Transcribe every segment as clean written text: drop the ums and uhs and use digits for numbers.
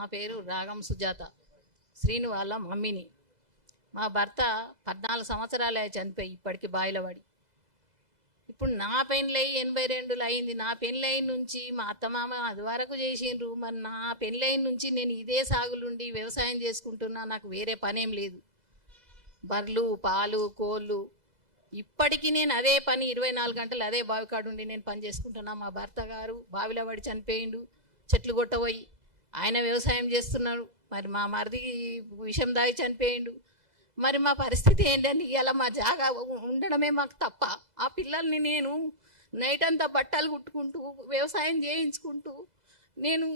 నా పేరు రాగం సుజాత, శ్రీను వాళ్ళ మమ్మీని. మా భర్త 14 సంవత్సరాలే చనిపోయి ఇప్పటికి బాయిలో పడి. ఇప్పుడు నా పెళ్ళై 82 అయింది. నా పెళ్ళై నుంచి మా అత్తమామ అది వరకు చేసిండ్రు. మరి నా పెళ్ళై నుంచి నేను ఇదే సాగులుండి వ్యవసాయం చేసుకుంటున్నా. నాకు వేరే పనేం లేదు. బర్రెలు, పాలు, కోళ్ళు, ఇప్పటికీ నేను అదే పని 24 గంటలు అదే బావి కాడుండి నేను పని చేసుకుంటున్నా. మా భర్త గారు బావిలో పడి చనిపోయిండు, చెట్లు కొట్టబోయి. ఆయన వ్యవసాయం చేస్తున్నాడు. మరి మా మరిది విషం దాగి చనిపోయిండు. మరి మా పరిస్థితి ఏంటంటే ఇలా మా జాగా ఉండడమే మాకు తప్ప. ఆ పిల్లల్ని నేను నైట్ అంతా బట్టలు కుట్టుకుంటూ వ్యవసాయం చేయించుకుంటూ నేను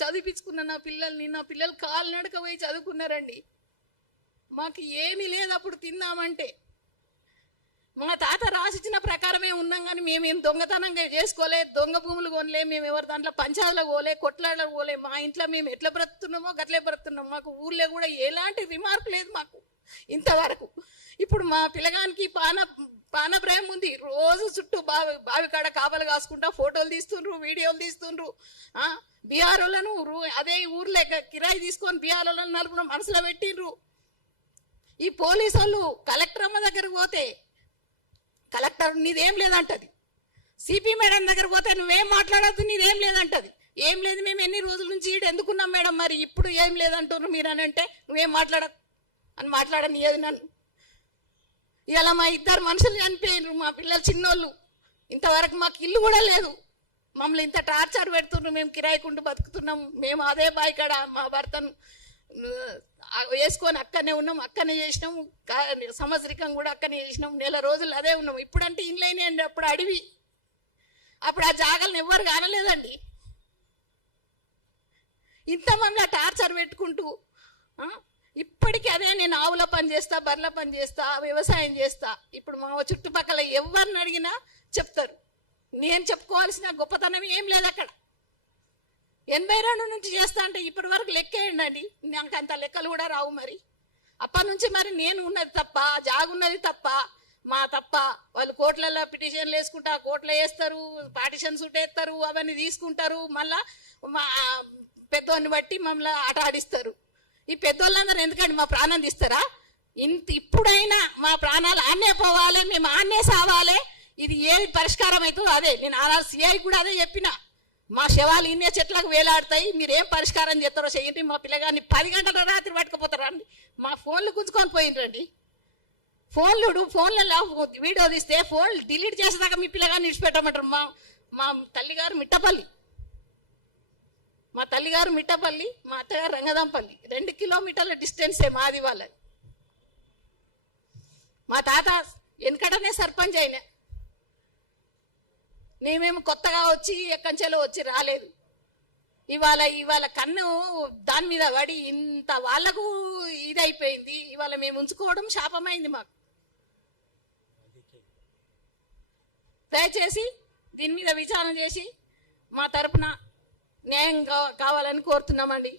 చదివించుకున్న నా పిల్లల్ని. నా పిల్లలు కాలు నడక పోయి చదువుకున్నారండి. మాకు ఏమీ లేదు అప్పుడు తిందామంటే. మా తాత రాసిచ్చిన ప్రకారమే ఉన్నాం, కానీ మేమేం దొంగతనంగా చేసుకోలే, దొంగ భూములు కొనలే, మేము ఎవరి దాంట్లో పంచాయతీలో పోలే, కొట్లాడలకు పోలే. మా ఇంట్లో మేము ఎట్లా బ్రతుకుతున్నామో గట్లే బ్రతుకుతున్నాం. మాకు ఊళ్ళో కూడా ఎలాంటి రిమార్క్ లేదు మాకు ఇంతవరకు. ఇప్పుడు మా పిల్లగానికి పానభ్రయం ఉంది. రోజు చుట్టూ బావి కాడ కాపలు కాసుకుంటా ఫోటోలు తీస్తుండ్రు, వీడియోలు తీస్తుండ్రు. బీహార్ వాళ్ళను అదే ఊర్లో కిరాయి తీసుకొని బీహార్ వాళ్ళని నలుపున మనసులో పెట్టిండ్రు. ఈ పోలీసు వాళ్ళు కలెక్టర్ అమ్మ దగ్గరకు పోతే కలెక్టర్ నీదేం లేదంటది. సిపి మేడం దగ్గర పోతే నువ్వేం మాట్లాడద్దు, నీదేం లేదంటది. ఏం లేదు, మేము ఎన్ని రోజుల నుంచి ఈడు ఎందుకున్నాం మేడం, మరి ఇప్పుడు ఏం లేదంటున్నారు మీరు అని అంటే నువ్వేం మాట్లాడదు అని మాట్లాడనియదు నన్ను. ఇలా మా 2 మనుషులు చనిపోయినారు, మా పిల్లలు చిన్నోళ్ళు. ఇంతవరకు మాకు ఇల్లు కూడా లేదు. మమ్మల్ని ఇంత టార్చర్ పెడుతున్నారు. మేము కిరాయికుంటూ బతుకుతున్నాం. మేము అదే బావి కాడ మా భర్తను వేసుకొని అక్కడనే ఉన్నాం, అక్కడనే చేసినాం. సంవత్సరికం కూడా అక్కడనే చేసినాం. నెల రోజులు అదే ఉన్నాం. ఇప్పుడంటే ఇండ్లైనా అండి, అప్పుడు అడవి. అప్పుడు ఆ జాగాలను ఎవ్వరు కానలేదండి. ఇంతమంది టార్చర్ పెట్టుకుంటూ ఇప్పటికీ అదే. నేను ఆవుల పని చేస్తా, బర్రెల పని చేస్తా, వ్యవసాయం చేస్తా. ఇప్పుడు మా చుట్టుపక్కల ఎవరిని అడిగినా చెప్తారు. నేను చెప్పుకోవాల్సిన గొప్పతనం ఏం లేదు అక్కడ. 82 నుంచి చేస్తా అంటే ఇప్పటి వరకు లెక్కేయండి అండి. నాకు అంత లెక్కలు కూడా రావు. మరి అప్పటి నుంచి మరి నేను ఉన్నది తప్ప, జాగున్నది తప్ప, మా తప్ప. వాళ్ళు కోర్టులలో పిటిషన్లు వేసుకుంటా, కోర్టులో వేస్తారు, పార్టిషన్స్ వేస్తారు, అవన్నీ తీసుకుంటారు. మళ్ళా మా పెద్దోన్ని బట్టి మమ్మల్ని ఆట ఆడిస్తారు. ఈ పెద్దోళ్ళందరూ ఎందుకండి మా ప్రాణం తీస్తారా? ఇప్పుడైనా మా ప్రాణాలు ఆన్నే పోవాలి, మేము ఆన్నే సావాలి. ఇది ఏది పరిష్కారం అవుతుందో అదే. నేను సిఐ కూడా అదే చెప్పిన. మా శవాలు ఇన్నే చెట్లకు వేలాడతాయి, మీరేం పరిష్కారం చేస్తారో చెయ్యండి. మా పిల్లగాన్ని 10 గంటల రాత్రి పట్టుకుపోతారా అండి. మా ఫోన్లు గుంజుకొని పోయిండ్రండి. ఫోన్లలో వీడియో తీస్తే ఫోన్ డిలీట్ చేసేదాకా మీ పిల్లగాన్ని విడిచిపెట్టమంటారు. మా తల్లిగారు మిట్టపల్లి, మా అత్తగారు రంగదంపల్లి. 2 కిలోమీటర్ల డిస్టెన్సే మాది వాళ్ళది. మా తాత వెనకటనే సర్పంచ్ అయినా. మేమేమో కొత్తగా వచ్చి ఎక్కంచెలో వచ్చి రాలేదు. ఇవాళ కన్ను దాని మీద పడి ఇంత వాళ్లకు ఇదైపోయింది. ఇవాళ మేము ఉంచుకోవడం శాపమైంది మాకు. దయచేసి దీని మీద విచారణ చేసి మా తరపున న్యాయం కావాలని కోరుతున్నామండి.